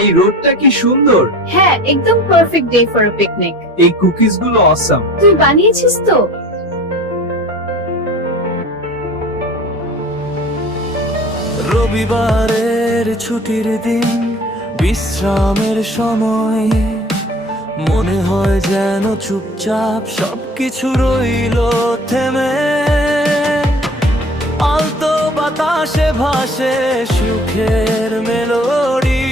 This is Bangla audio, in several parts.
এই রোডটা কি সুন্দর। হ্যাঁ, একদম perfect day for a picnic. এই কুকিজ গুলো অসাম। তুই বানিয়েছিস তো? রবিবারের ছুটির দিন, বিশ্রামের সময়, মনে হয় যেন চুপচাপ সবকিছু রইল থেমে। আলতো বাতাসে ভাসে সুখের মেলোডি,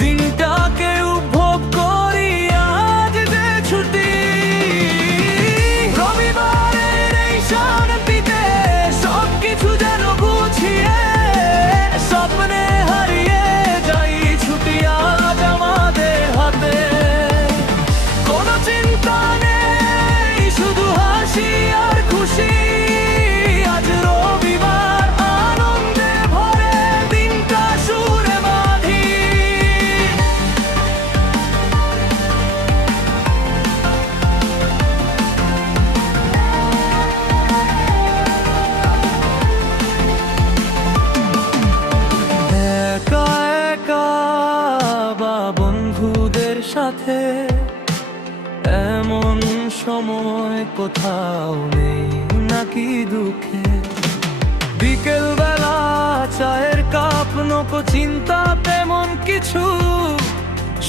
দিনটাকে উপভোগ করি আজ যে ছুটি। রবিবারের এই শান্তিতে সবকিছু যেন গুছিয়ে, স্বপ্নে হারিয়ে যাই, ছুটি আজ আমাদের হাতে। কোনো চিন্তা নেই, শুধু হাসি আর খুশি। আজ রবিবার, আনন্দে ভরে দিনটা সুরে বাঁধি। একা একা বা বন্ধুদের সাথে এমন সময় কোথাও নেই নাকি দুঃখে। বিকেল বেলা চায়ের কাপ, নকো চিন্তা তেমন কিছু,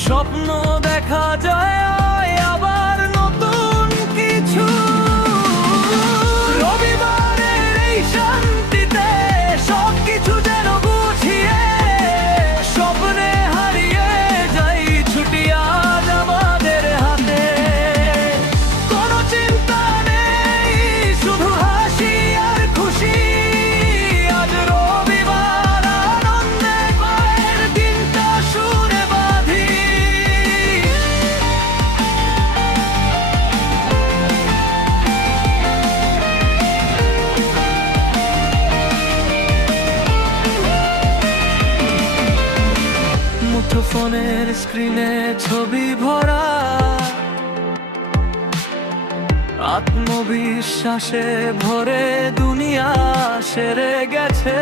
স্বপ্ন দেখা যায় আবার নতুন কিছু। রবিবারের এই শান্তিতে সবকিছু যেন গুছিয়ে, স্বপ্নে হারিয়ে যাই, ছুটি আজ আমাদের হাতে। কোনো চিন্তা নেই, শুধু হাসি আর খুশি। আজ রবিবার, আনন্দে পায়ের দিনটা সুরে বাঁধি। মুঠোফোনের স্ক্রিনে ছবি ভরা, আত্মবিশ্বাসে ভরে দুনিয়া সেরে গেছে।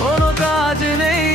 কোনো কাজ নেই